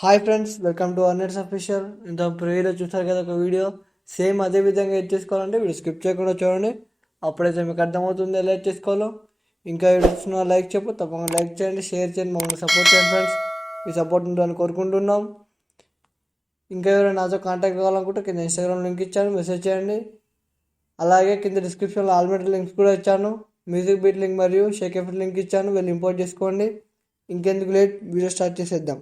Hi friends, welcome to అర్నెట్స్ official. ఇంత ప్రీవియస్లో చూసారు కదా ఒక వీడియో, సేమ్ అదే విధంగా ఎడ్ చేసుకోవాలంటే వీడియో స్కిప్ చేయకుండా చూడండి. అప్పుడైతే మీకు అర్థమవుతుంది ఎలా ఎడ్ చేసుకోవాలో. ఇంకా వీడియోస్ లైక్ చెప్పు, తప్పకుండా లైక్ చేయండి, షేర్ చేయండి, మమ్మల్ని సపోర్ట్ చేయండి ఫ్రెండ్స్. మీ సపోర్ట్ ఉంటుందని కోరుకుంటున్నాం. ఇంకా ఎవరైనా నాతో కాంటాక్ట్ కావాలనుకుంటే కింద ఇన్స్టాగ్రామ్ లింక్ ఇచ్చాను, మెసేజ్ చేయండి. అలాగే కింద డిస్క్రిప్షన్లో ఆల్మెంట్ లింక్స్ కూడా ఇచ్చాను, మ్యూజిక్ బీట్ లింక్ మరియు షేక్ ఎఫెక్ట్ లింక్ ఇచ్చాను, వెళ్ళి ఇంపోర్ట్ చేసుకోండి. ఇంకెందుకు లేట్, వీడియో స్టార్ట్ చేసేద్దాం.